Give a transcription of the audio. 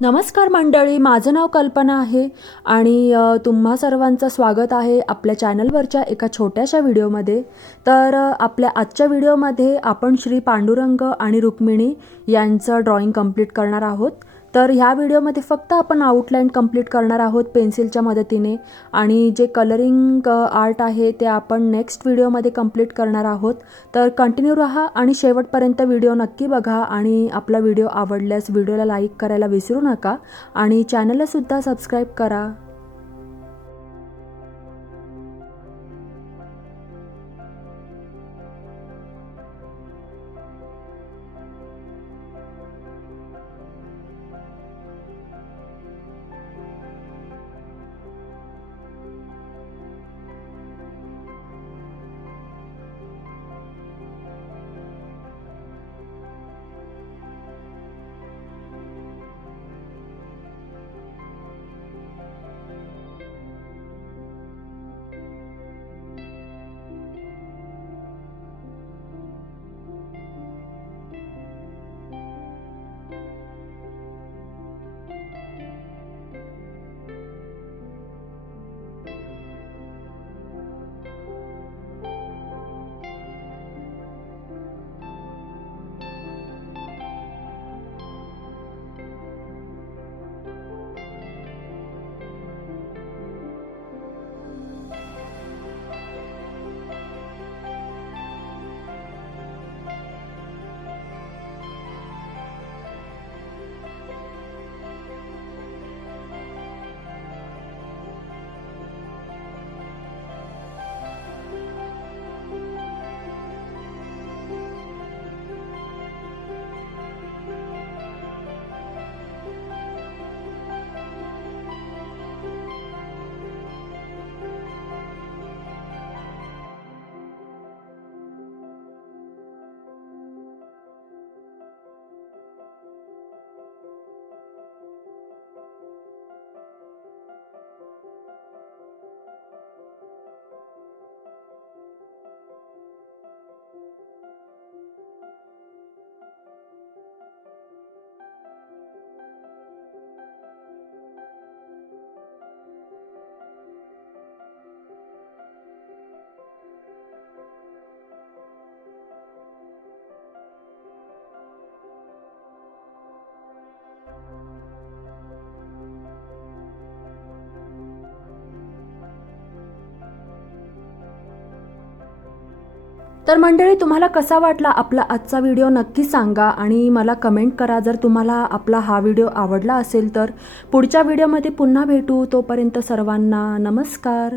नमस्कार मंडळी, माझं नाव कल्पना आहे आणि तुम्हा सर्वांचं स्वागत आहे आपल्या चॅनलवरच्या एका छोट्याशा व्हिडिओमध्ये। तर आपल्या आजच्या व्हिडिओमध्ये आपण श्री पांडुरंग आणि रुक्मिणी यांचं ड्रॉइंग कंप्लीट करणार आहोत। तर ह्या व्हिडिओमध्ये फक्त आपण आउटलाइन कंप्लीट करणार आहोत पेन्सिलच्या मदतीने आणि जे कलरिंग आर्ट आहे ते आपण नेक्स्ट व्हिडिओमध्ये कंप्लीट करणार आहोत। तर कंटिन्यू रहा आणि शेवटपर्यंत व्हिडिओ नक्की बघा आणि आपला व्हिडिओ आवडल्यास व्हिडिओला लाईक करायला विसरू नका आणि चॅनलला सुद्धा सबस्क्राइब करा। तर मंडळी, तुम्हाला कसा वाटला आपला आजचा व्हिडिओ नक्की सांगा आणि मला कमेंट करा। जर तुम्हाला आपला हा व्हिडिओ आवडला असेल तर पुढच्या व्हिडिओमध्ये पुन्हा भेटू। तोपर्यंत सर्वांना नमस्कार।